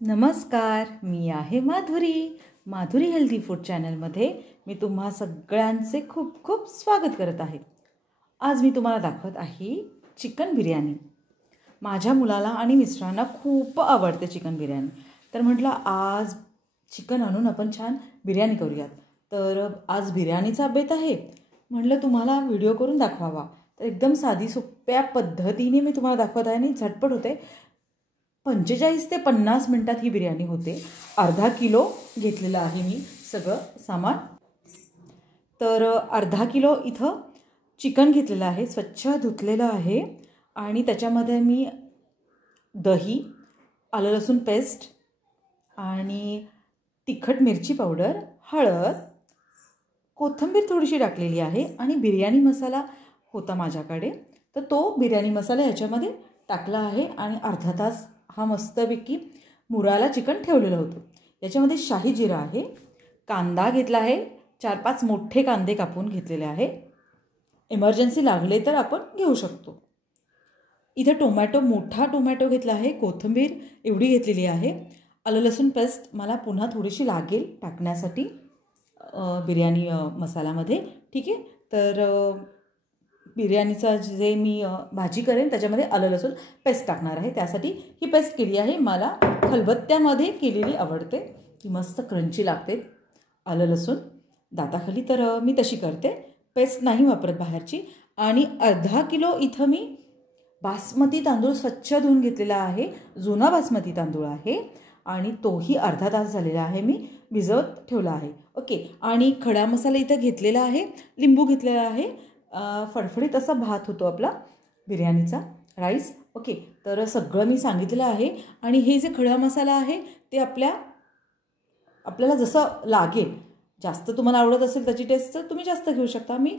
नमस्कार, मी आहे Madhuri healthy food चॅनलमध्ये मी तुम्हा सगळ्यांचे खूप खूप स्वागत करत आहे। आज मी तुम्हाला दाखवत आहे चिकन बिर्याणी। माझ्या मुलाला आणि मिस्टरांना खूप आवडते चिकन बिर्याणी, तर म्हटलं आज चिकन आणून आपण छान बिर्याणी करूयात। तर आज बिर्याणीचा बेत आहे, म्हटलं तुम्हाला व्हिडिओ करून दाखवावा। तर एकदम साधी सोप्या पद्धतीने मी तुम्हाला दाखवत आहे आणि झटपट होते। 45 ते 50 मिनिटात ही बिर्याणी होते। अर्धा किलो घेतलेलं आहे मी सगळं सामान। तर अर्धा किलो इथं चिकन घेतलेलं आहे, स्वच्छ धुतलेलं आहे आणि त्याच्यामध्ये मी दही, आलं लसूण पेस्ट आणि तिखट मिरची पावडर, हळद, कोथिंबीर थोडीशी टाकलेली आहे आणि बिर्याणी मसाला होता माझ्याकडे, तर तो बिर्याणी मसाला ह्याच्यामध्ये टाकला आहे आणि अर्धा तास हा मस्तपैकी मुराला चिकन ठेवलेलं होतं। याच्यामध्ये शाही जिरा आहे, कांदा घेतला आहे, 4-5 मोठे कांदे कापून घेतलेले आहे। इमर्जन्सी लागले तर आपण घेऊ शकतो। इथे टोमॅटो, मोठा टोमॅटो घेतला आहे, कोथिंबीर एवढी घेतलेली आहे, आलं लसूण पेस्ट मला पुन्हा थोडीशी लागेल टाकण्यासाठी बिर्याणी मसाल्यामध्ये, ठीक आहे। तर बिर्याणीचा जे मी भाजी करेन त्याच्यामध्ये आलं लसूण पेस्ट टाकणार आहे, त्यासाठी ही पेस्ट केली आहे। मला खलबत्त्यामध्ये केलेली आवडते, ती मस्त क्रंची लागते आलं लसूण दाताखाली, तर मी तशी करते, पेस्ट नाही वापरत बाहेरची। आणि अर्धा किलो इथं मी बासमती तांदूळ स्वच्छ धुवून घेतलेला आहे, जुना बासमती तांदूळ आहे आणि तोही अर्धा तास झालेला आहे मी भिजवत ठेवला आहे, ओके। आणि खडा मसाला इथं घेतलेला आहे, लिंबू घेतलेला आहे, फडफडीत असा भात होतो आपला बिर्याणीचा राईस, ओके। तर सगळं मी सांगितलेलं आहे आणि हे जे खडा मसाला आहे ते आपल्याला जसं लागेल, जास्त तुम्हाला आवडत असेल त्याची टेस्ट तर तुम्ही जास्त घेऊ शकता। मी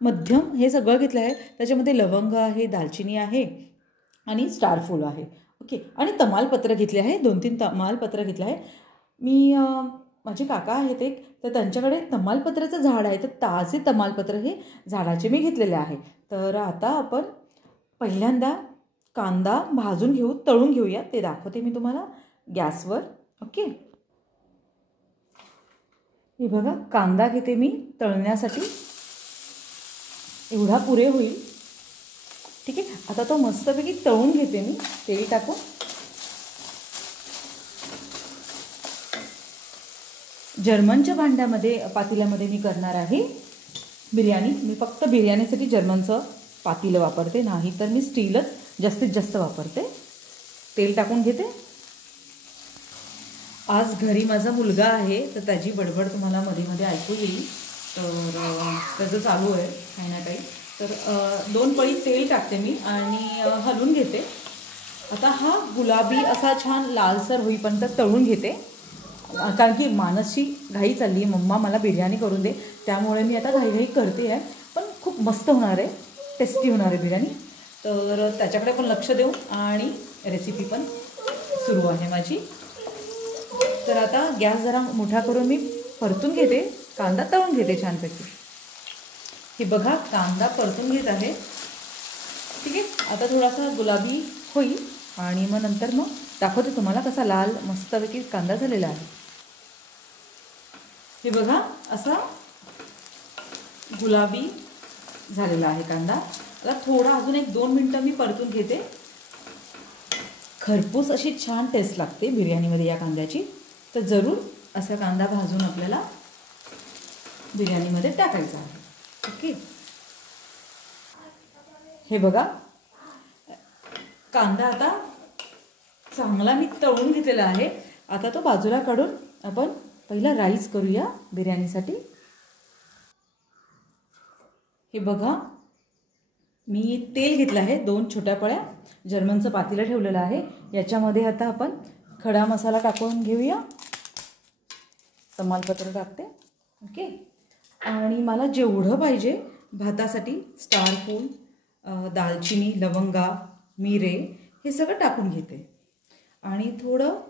मध्यम हे सगळं घेतलं आहे, त्याच्यामध्ये लवंग आहे, दालचिनी आहे आणि स्टारफूल आहे, ओके। आणि तमालपत्र घेतले आहे, 2-3 तमालपत्र घेतलं आहे मी। माझे काका आहेत एक, तर त्यांच्याकडे तमालपत्राचं झाड आहे, तर ताजे तमालपत्र हे झाडाचे मी घेतलेले आहे। तर आता आपण पहिल्यांदा कांदा भाजून घेऊ, तळून घेऊया, ते दाखवते मी तुम्हाला गॅसवर, ओके। हे बघा, कांदा घेते मी तळण्यासाठी, एवढा पुरे होईल, ठीक आहे। आता तो मस्तपैकी तळून घेते मी तेल टाकून। जर्मनच्या भांड्यामध्ये पातेल्यामध्ये मी करणार आहे बिर्याणी। मी फक्त बिर्याणीसाठी जर्मनचं पातेलं वापरते, नाही तर मी स्टीलच जास्तीत जास्त वापरते। तेल टाकून घेते। आज घरी माझा मुलगा आहे, तर त्याची बडबड तुम्हाला मध्ये मध्ये ऐकू येईल, तर त्याचं चालू आहे काही ना काही। तर 2 पळी तेल टाकते मी आणि हलवून घेते। आता हा गुलाबी असा छान लालसर होईपर्यंत तळून घेते, कारण की मानसची घाई चालली आहे, मम्मा मला बिर्याणी करून दे, त्यामुळे मी आता घाई करते आहे, पण खूप मस्त होणार आहे, टेस्टी होणार आहे बिर्याणी, तर त्याच्याकडे पण लक्ष देऊ आणि रेसिपी पण सुरू आहे माझी। तर आता गॅस जरा मोठा करून मी परतून घेते, कांदा तळून घेते छानपैकी। हे बघा, कांदा परतून घेत आहे, ठीक आहे। आता थोडासा गुलाबी होईल आणि मग नंतर मग दाखवते तुम्हाला कसा लाल मस्तपैकी कांदा झालेला आहे। हे बघा, असा गुलाबी झालेला आहे कांदा। आता थोडा अजून 1-2 मिनटं मी परतून घेते। खरपूस अशी छान टेस्ट लागते बिर्याणीमध्ये या कांद्याची, तर जरूर असा कांदा भाजून आपल्याला बिर्याणीमध्ये टाकायचा आहे, ओके। हे बघा, कांदा आता चांगला मी तळून घेतलेला आहे। आता तो बाजूला काढून आपण पहिला राईस करूया बिर्याणीसाठी। हे बघा, मी तेल घेतलं आहे, 2 छोट्या पळ्या, जर्मनचं पातेलं ठेवलेलं आहे, याच्यामध्ये आता आपण खडा मसाला टाकून घेऊया। तमालपत्र टाकते, ओके। आणि मला जेवढं पाहिजे भातासाठी, स्टारफूल, दालचिनी, लवंगा, मिरे हे सगळं टाकून घेते आणि थोडं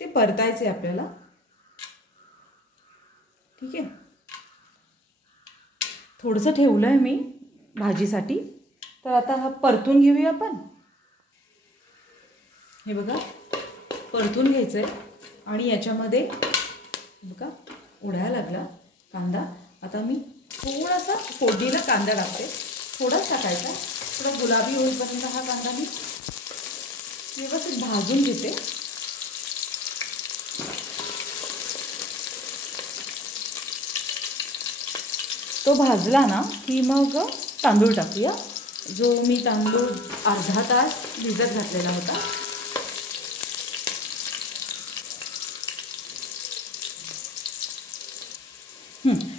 ते परतायचे आपल्याला, ठीक आहे। थोडंसं ठेवलं आहे मी भाजीसाठी, तर आता हा परतून घेऊया आपण। हे बघा, परतून घ्यायचं आहे आणि याच्यामध्ये बघा उडायला लागला कांदा. आता मी थोडासा फोडणीला कांदा टाकते, थोडाच टाकायचा, थोडा गुलाबी होईपर्यंत हा कांदा मी व्यवस्थित भाजून घेते. तो भाजला ना की मग तांदूळ टाकूया. जो मी तांदूळ अर्धा तास भिजत घातलेला होता.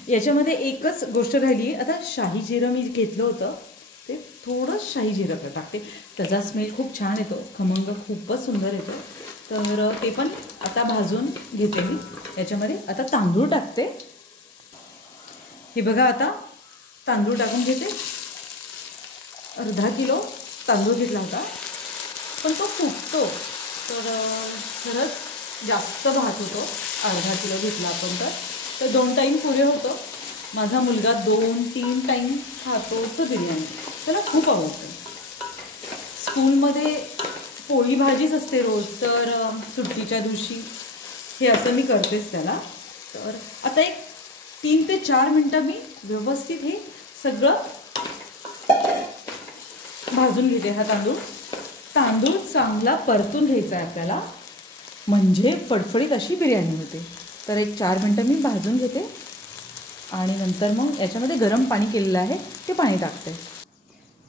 याच्यामध्ये एकच गोष्ट राहिली. आता शाही जिरं मी घेतलं होतं ते थोडं शाही जिरं टाकते, त्याचा स्मेल खूप छान येतो, खमंग खूपच सुंदर येतो. तर ते पण आता भाजून घेते मी याच्यामध्ये. आता तांदूळ टाकते. हे बघा आता तांदूळ टाकून घेते. अर्धा किलो तांदूळ घेतला होता, पण तो फुगतो तर खरंच जास्त भात होतो. अर्धा किलो घेतला आपण तर 2 टाईम पुरे होतं. माझा मुलगा 2-3 टाईम खातोच बिर्याणी, त्याला खूप आवडतं. स्कूलमध्ये पोळी भाजीच असते रोज, तर सुट्टीच्या दिवशी हे असं मी करतेच त्याला. तर आता एक 3 ते 4 मिनटं मी व्यवस्थित हे सगळं भाजून घेते. हा तांदूळ चांगला परतून घ्यायचा आहे आपल्याला, म्हणजे फडफडीत अशी बिर्याणी होते. तर एक 4 मिनटं मी भाजून घेते आणि नंतर मग याच्यामध्ये गरम पाणी केलेलं आहे ते पाणी टाकते.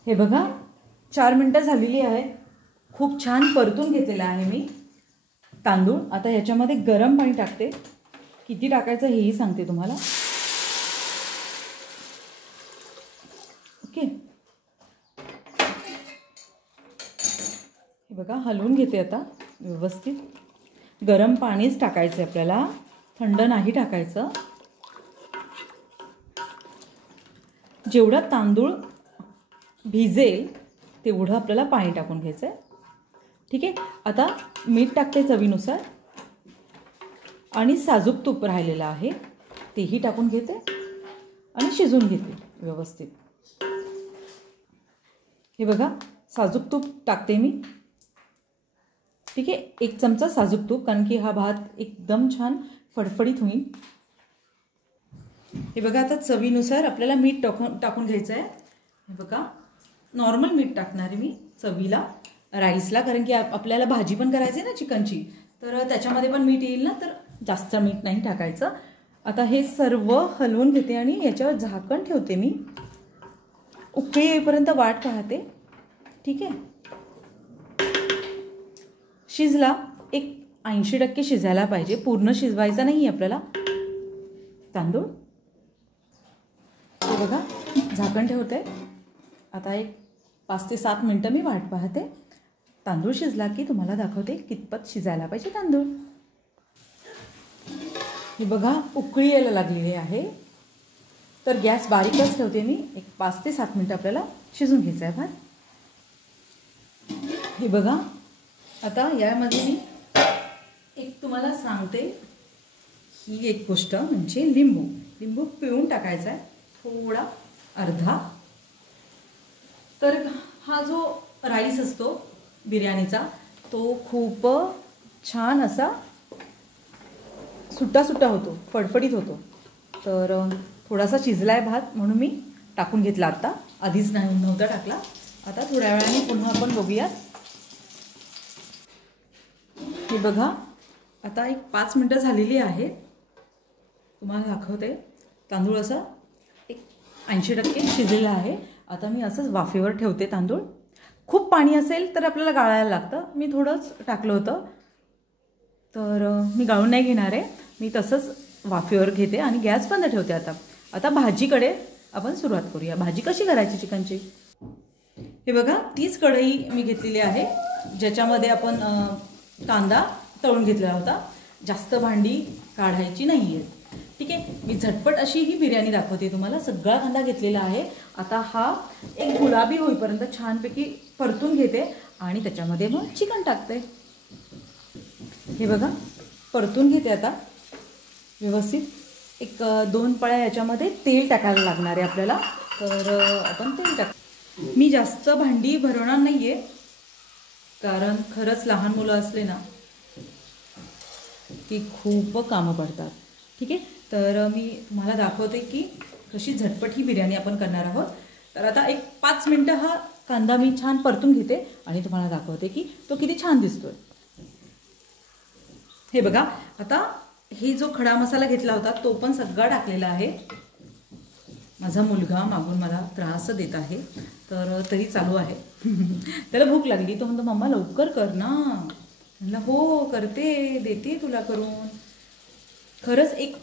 हे बघा 4 मिनटं झालेली आहे. खूप छान परतून घेतलेलं आहे मी तांदूळ. आता याच्यामध्ये गरम पाणी टाकते. किती टाकायचं हेही सांगते तुम्हाला. ओके, हे बघा हलवून घेते आता व्यवस्थित. गरम पाणीच टाकायचं आपल्याला, थंड नाही टाकायचं. जेवढा तांदूळ भिजेल तेवढं आपल्याला पाणी टाकून घ्यायचं आहे. ठीक आहे. आता मीठ टाकते चवीनुसार आणि साजूक तूप राहिलेलं आहे तेही टाकून घेते आणि शिजवून घेते व्यवस्थित. हे बघा साजूक तूप टाकते मी. ठीक आहे, 1 चमचा साजूक तूप, कारण की हा भात एकदम छान फडफडीत होईल. हे बघा आता चवीनुसार आपल्याला मीठ टाकून घ्यायचं आहे. हे बघा नॉर्मल मीठ टाकणार आहे मी चवीला राईसला, कारण की आपल्याला भाजी पण करायची ना चिकनची, तर त्याच्यामध्ये पण मीठ येईल ना, तर जास्त मीठ नाही टाकायचं. आता हे सर्व हलवून घेते आणि याच्यावर झाकण ठेवते मी. उकळी येईपर्यंत वाट पाहते. ठीक आहे. शिजला, एक 80% शिजायला पाहिजे, पूर्ण शिजवायचा नाही आपल्याला तांदूळ. हे बघा झाकण ठेवते. आता एक 5 ते 7 मिनटं मी वाट पाहते. तांदूळ शिजला की तुम्हाला दाखवते कितपत शिजायला पाहिजे तांदूळ. हे बघा उकळी यायला लागलेली आहे, तर गॅस बारीकच ठेवते मी. एक 5 ते 7 मिनटं आपल्याला शिजून घ्यायचं आहे भात. हे बघा आता यामध्ये मी एक तुम्हाला सांगते, ही एक गोष्ट म्हणजे लिंबू पिळून टाकायचा आहे थोडा, अर्धा. तर हा जो राईस असतो बिर्याणीचा तो खूप छान असा सुट्टा होतो, फडफडीत होतो. तर थोडासा शिजला आहे भात म्हणून मी टाकून घेतला. आता आधीच नव्हता टाकला. आता थोड्या वेळाने पुन्हा आपण बघूयात. हे बघा आता एक 5 मिनटं झालेली आहे. तुम्हाला दाखवते तांदूळ असा एक 80% शिजलेला आहे. आता मी असंच वाफेवर ठेवते तांदूळ. खूप पाणी असेल तर आपल्याला गाळायला लागतं. मी थोडंच टाकलं होतं, तर मी गाळून नाही घेणार आहे. मी तसंच वाफेवर घेते आणि गॅस बंद ठेवते. आता भाजीकडे आपण सुरुवात करूया. भाजी कशी करायची चिकनची. हे बघा तीच कढई मी घेतलेली आहे ज्याच्यामध्ये आपण कांदा तळून घेतलेला होता. जास्त भांडी काढायची नाही आहे. ठीक आहे. मी झटपट अशी ही बिर्याणी दाखवते तुम्हाला. सगळा कांदा घेतलेला आहे. आता हा एक गुलाबी होईपर्यंत छानपैकी परतून घेते आणि त्याच्यामध्ये मग चिकन टाकते. हे बघा परतून घेते आता व्यवस्थित. एक 2 पळ्या याच्यामध्ये तेल टाकायला लागणार आहे आपल्याला. तर आपण तेल टाक. मी जास्त भांडी भरवणार नाही आहे, कारण खरंच लहान मुलं असले ना की खूप कामं पडतात. ठीक आहे, तर मी तुम्हाला दाखवते की कशी झटपट ही बिर्याणी आपण करणार आहोत. तर आता एक 5 मिनटं हा कांदा मी छान परतून घेते आणि तुम्हाला दाखवते की तो किती छान दिसतोय. हे बघा, आता हे जो खडा मसाला घेतला होता तो पण सगळा टाकलेला आहे. माझा मुलगा मागून मला त्रास देत आहे, तर तरी चालू आहे. त्याला भूक लागली, तो म्हणतो मम्मा लवकर कर ना. म्हणलं हो करते, देते तुला करून. खरंच 1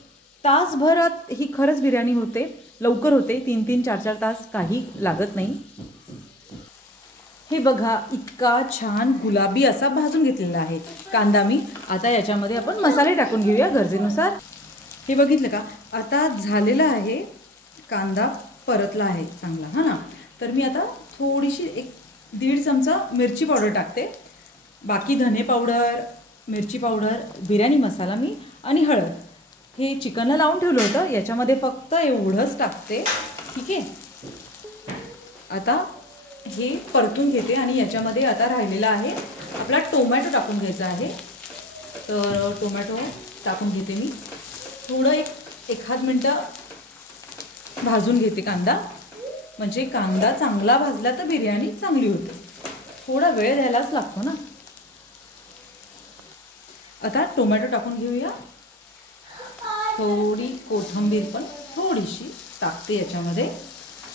तासभरात ही खरंच बिर्याणी होते, लवकर होते. 3-3, 4-4 तास काही लागत नाही. हे बघा, इतका छान गुलाबी असा भाजून घेतलेला आहे कांदा मी. आता याच्यामध्ये आपण मसाले टाकून घेऊया गरजेनुसार. हे बघितलं का, आता झालेला आहे कांदा, परतला आहे चांगला, हां ना. तर मी आता थोडीशी 1-1.5 चमचा मिरची पावडर टाकते. बाकी धने पावडर, मिरची पावडर, बिर्याणी मसाला मी आणि हळद हे चिकनला लावून ठेवलं होतं, याच्यामध्ये फक्त एवढंच टाकते. ठीक आहे, आता हे परतून घेते आणि याच्यामध्ये आता राहिलेला आहे आपला टोमॅटो टाकून घ्यायचा आहे. तर टोमॅटो टाकून घेते मी. थोडं 1-1.5 मिनटं भाजून घेते कांदा, म्हणजे कांदा चांगला भाजला तर बिर्याणी चांगली होते. थोडा वेळ द्यायलाच लागतो ना. आता टोमॅटो टाकून घेऊया. थोडी कोथिंबीर पण थोडीशी टाकते याच्यामध्ये.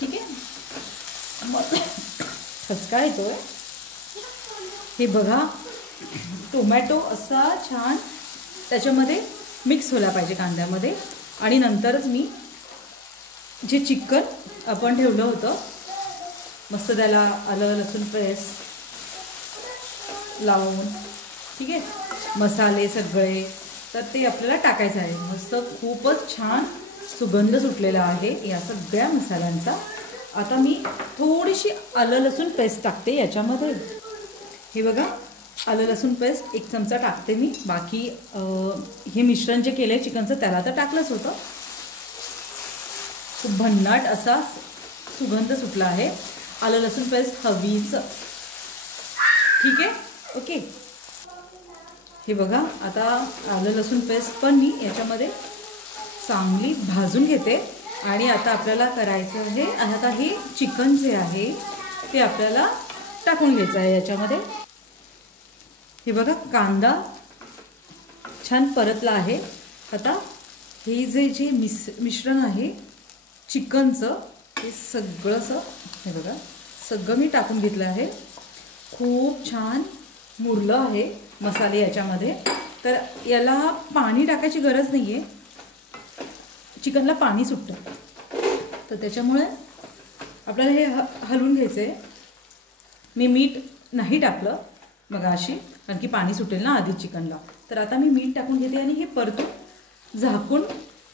ठीक आहे, मग खसका येतोय. हे बघा, टोमॅटो असा छान त्याच्यामध्ये मिक्स व्हायला पाहिजे कांद्यामध्ये. आणि नंतरच मी जे चिकन आपण ठेवलं होतं मस्त, त्याला आलं लसूण पेस्ट लावून, ठीक आहे, मसाले सगळे, तर ते आपल्याला टाकायचं आहे. मस्त खूपच छान सुगंध सुटलेला आहे या सगळ्या मसाल्यांचा. आता मी थोडीशी आलं लसूण पेस्ट टाकते याच्यामध्ये. हे बघा, आलं लसूण पेस्ट 1 चमचा टाकते मी. बाकी हे मिश्रण जे केलं आहे चिकनचं त्याला तर टाकलंच होतं. खूप भन्नाट असा सुगंध सुटला आहे. आलं लसूण पेस्ट हवीच. ठीक आहे, ओके. हे बघा, आता आलं लसूण पेस्ट पण मी याच्यामध्ये चांगली भाजून घेते. आणि आता आपल्याला करायचं आहे, आता हे चिकन जे आहे ते आपल्याला टाकून घ्यायचं आहे याच्यामध्ये. हे बघा, कांदा छान परतला आहे. आता हे जे मिश्रण आहे चिकनचं ते सगळंसं, हे बघा, सगळं मी टाकून घेतलं आहे. खूप छान मुरलं आहे मसाले याच्यामध्ये. तर याला पाणी टाकायची गरज नाही आहे, चिकनला पाणी सुटतं. तर त्याच्यामुळे आपल्याला हे हलवून घ्यायचं आहे. मी मीठ नाही टाकलं मगाशी, कारण की पाणी सुटेल ना आधी चिकनला. तर आता मी मीठ टाकून घेते आणि हे परतून झाकून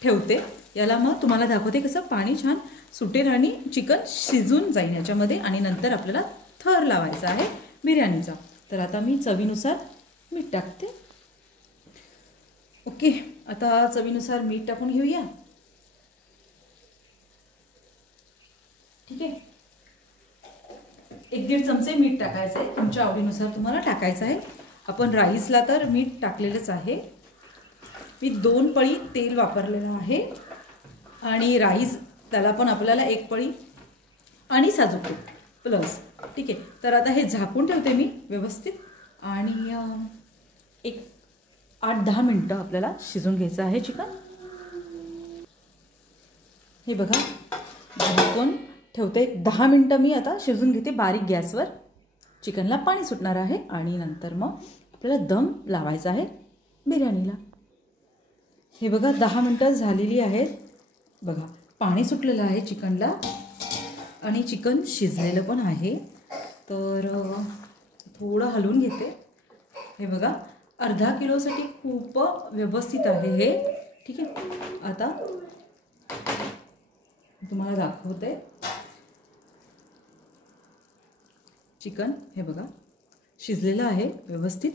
ठेवते. याला मग तुम्हाला दाखवते कसं पाणी छान सुटेल आणि चिकन शिजून जाईल याच्यामध्ये. आणि नंतर आपल्याला थर लावायचा आहे बिर्याणीचा. तर आता मी चवीनुसार मीठ टाकते. ओके, आता चवीनुसार मीठ टाकून घेऊया. ठीक आहे, 1-1.5 चमचे मीठ टाकायचं आहे. तुमच्या आवडीनुसार तुम्हाला टाकायचं आहे. आपण राईसला तर मीठ टाकलेलंच आहे. मी 2 पळी तेल वापरलेलं आहे. आणि राईस त्याला पण आपल्याला 1 पळी आणि साजूक तूप प्लस. ठीक आहे, तर आता हे झाकून ठेवते मी व्यवस्थित. आणि 8-10 मिनटं आपल्याला शिजून घ्यायचं आहे चिकन. हे बघा, झाकून ठेवते. 10 मिनटं मी आता शिजून घेते बारीक गॅसवर. चिकनला पाणी सुटणार आहे आणि नंतर मग आपल्याला दम लावायचा आहे बिर्याणीला. हे बघा, 10 मिनटं झालेली आहेत. बघा, पाणी सुटलेलं आहे चिकनला आणि चिकन शिजलेलं पण आहे. तर थोडं हलवून घेते. हे बघा, अर्धा किलोसाठी खूप व्यवस्थित आहे हे. ठीक आहे, आता तुम्हाला दाखवते चिकन. हे बघा, शिजलेलं आहे व्यवस्थित.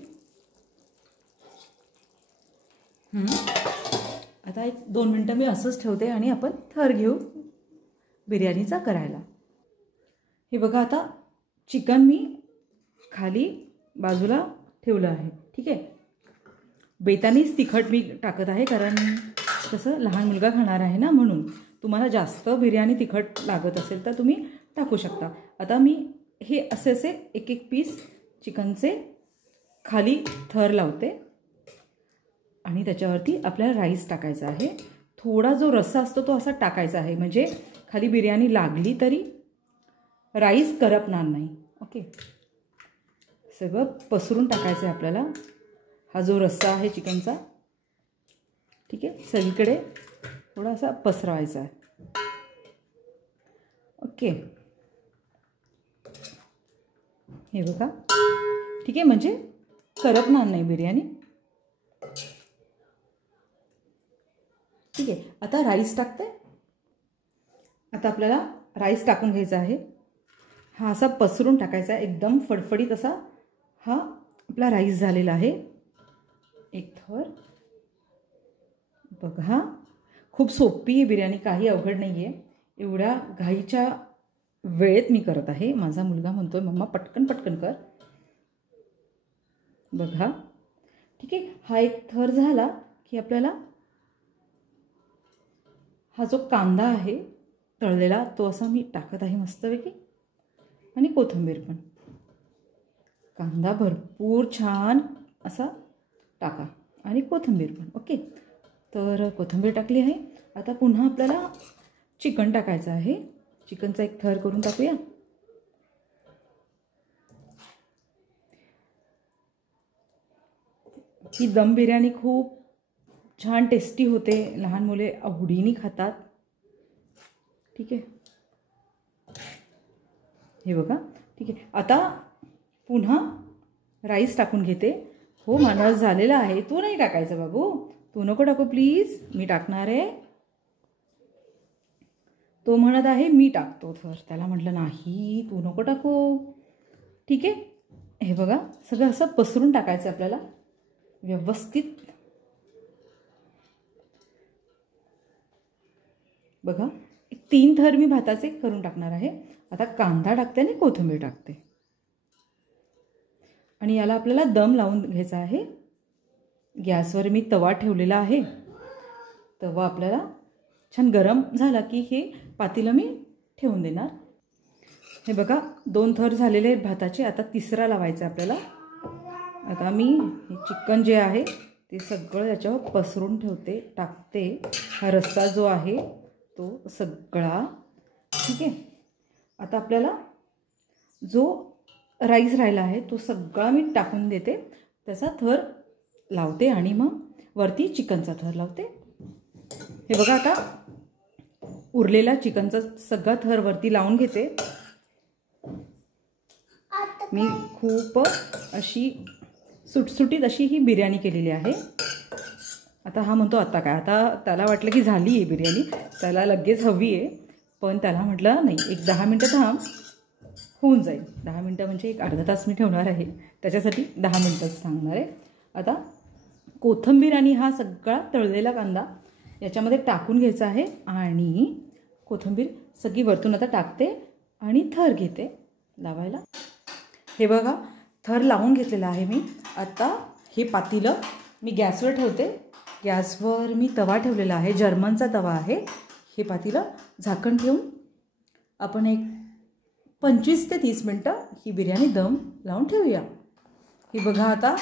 आता 1-2 मिनटं मी असंच ठेवते आणि आपण थर घेऊ बिर्याणीचा करायला. हे बघा, आता चिकन मी खाली बाजूला ठेवलं आहे. ठीक आहे, बेतानीच तिखट मी टाकत आहे, कारण कसं लहान मुलगा खाणार आहे ना, म्हणून. तुम्हाला जास्त बिर्याणी तिखट लागत असेल तर तुम्ही टाकू शकता. आता मी हे असे असे एक एक पीस चिकनचे खाली थर लावते आणि त्याच्यावरती आपल्याला राईस टाकायचा आहे. थोडा जो रस्सा असतो तो असा टाकायचा आहे, म्हणजे खाली बिर्याणी लागली तरी राईस करपणार नाही. ओके, सगळं पसरून टाकायचं आहे आपल्याला. हा जो रस्सा आहे चिकनचा, ठीक आहे, सगळीकडे थोडासा पसरवायचा आहे. ओके, हे बघा, ठीक आहे, म्हणजे करपणार नाही बिर्याणी. ठीक आहे, आता राईस टाकते. आता आपल्याला राईस टाकून घ्यायचा आहे. हा असा पसरून टाकायचा आहे, एकदम फडफडीत असा हा आपला राईस झालेला आहे. एक थर बघा, खूप सोपी आहे बिर्याणी, काही अवघड नाही आहे. एवढ्या घाईच्या वेळेत मी करत आहे. माझा मुलगा म्हणतोय मम्मा पटकन पटकन कर. बघा, ठीक आहे, हा एक थर झाला की आपल्याला हा जो कांदा आहे तळलेला तो असा मी टाकत आहे मस्तपैकी, आणि कोथिंबीर पण. कांदा भरपूर छान असा टाका आणि कोथिंबीर पण. ओके, तर कोथिंबीर टाकली आहे. आता पुन्हा आपल्याला चिकन टाकायचं आहे. चिकनचा एक थर करून टाकूया. ही दम बिर्याणी खूप छान टेस्टी होते, लहान मुले आवडीने खातात. ठीक आहे, हे बघा, ठीक आहे. आता पुन्हा राईस टाकून घेते. हो, माझा झालेला आहे. तू नाही टाकायचं बाबू, तू नको टाकू प्लीज, मी टाकणार आहे. तो म्हणत आहे मी टाकतो, तर त्याला म्हटलं नाही, तू नको टाकू. ठीक आहे, हे बघा, सगळं असं पसरून टाकायचं आपल्याला व्यवस्थित. बघा, 3 थर मी भाताचे करून टाकणार आहे. आता कांदा टाकते आणि कोथिंबीर टाकते, आणि याला आपल्याला दम लावून घ्यायचा आहे. गॅसवर मी तवा ठेवलेला आहे. तवा आपल्याला छान गरम झाला की हे पातेलं मी ठेवून देणार. हे बघा, 2 थर झालेले आहेत भाताचे. आता तिसरा लावायचा आपल्याला. आता मी हे चिकन जे आहे ते सगळं याच्यावर पसरून ठेवते, टाकते. हा रस्सा जो आहे तो सगळा. ठीक आहे, आता आपल्याला जो राईस राहिला आहे तो सगळा मी टाकून देते. त्याचा थर लावते आणि मग वरती चिकनचा थर लावते. हे बघा, आता उरलेला चिकनचा सगळा थर वरती लावून घेते. मी खूप अशी सुटसुटीत अशी ही बिर्याणी केलेली आहे. आता हा म्हणतो आता काय, आता त्याला वाटलं की झाली आहे बिर्याणी, त्याला लगेच हवी आहे. पण त्याला म्हटलं नाही, एक 10 मिनटं थांब, होऊन जाईल. 10 मिनटं म्हणजे एक अर्धा तास मी ठेवणार आहे, त्याच्यासाठी 10 मिनटंच सांगणार आहे. आता कोथिंबीर आणि हा सगळा तळलेला कांदा याच्यामध्ये टाकून घ्यायचा आहे, आणि कोथिंबीर सगळी वरतून आता टाकते आणि थर घेते लावायला. हे बघा, थर लावून घेतलेला आहे मी. आता हे पातेलं मी गॅसवर ठेवते. गॅसवर मी तवा ठेवलेला आहे, जर्मनचा तवा आहे. हे पातेलं झाकण ठेवून आपण एक 25 ते 30 मिनटं ही बिर्याणी दम लावून ठेवूया. हे बघा, आता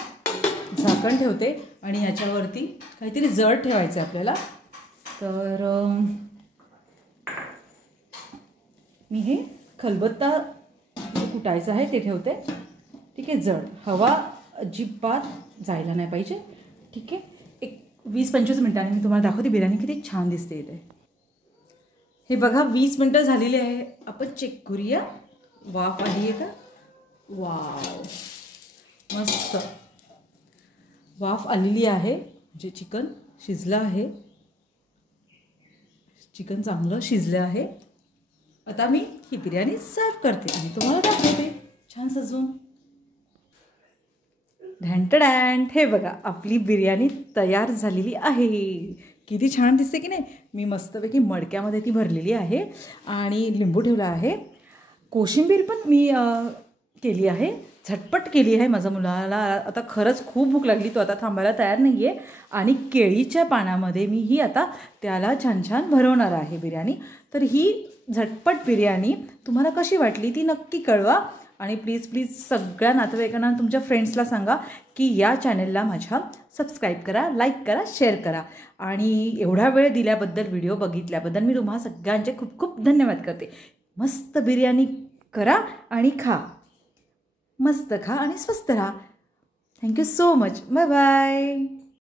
झाकण ठेवते आणि याच्यावरती काहीतरी जड ठेवायचं आहे आपल्याला. तर मी हे खलबत्ता कुटायचं आहे ते ठेवते. ठीक आहे, जड, हवा अजिबात जायला नाही पाहिजे. ठीक आहे, एक 20-25 मिनटांनी मी तुम्हाला दाखवते बिर्याणी किती छान दिसते इथे. हे बघा, 20 मिनटं झालेली आहे. आपण चेक करूया वाफ आली आहे का. वाव, मस्त वाफ आलेली आहे, म्हणजे चिकन शिजलं आहे. चिकन चांगलं शिजलं आहे. आता मी ही बिर्याणी सर्व करते आणि तुम्हाला दाखवते छान सजवून. ढँटडँट, हे बघा, आपली बिर्याणी तयार झालेली आहे. किती छान दिसते की नाही. मी मस्तपैकी मडक्यामध्ये ती भरलेली आहे आणि लिंबू ठेवला आहे. कोशिंबीर पण मी केली आहे. झटपट केली आहे. माझ्या मुलाला आता खरंच खूप भूक लागली, तो आता थांबायला तयार नाही आहे. आणि केळीच्या पानामध्ये मी ही आता त्याला छान छान भरवणार आहे बिर्याणी. तर ही झटपट बिर्याणी तुम्हाला कशी वाटली ती नक्की कळवा. आणि प्लीज प्लीज सगळ्या नातेवाईकांना, तुमच्या फ्रेंड्सला सांगा की या चॅनलला माझ्या सबस्क्राईब करा, लाईक करा, शेअर करा. आणि एवढा वेळ दिल्याबद्दल, व्हिडिओ बघितल्याबद्दल मी तुम्हा सगळ्यांचे खूप खूप धन्यवाद करते. मस्त बिर्याणी करा आणि खा. मस्त खा आणि स्वस्त राहा. Thank you so much. Bye bye.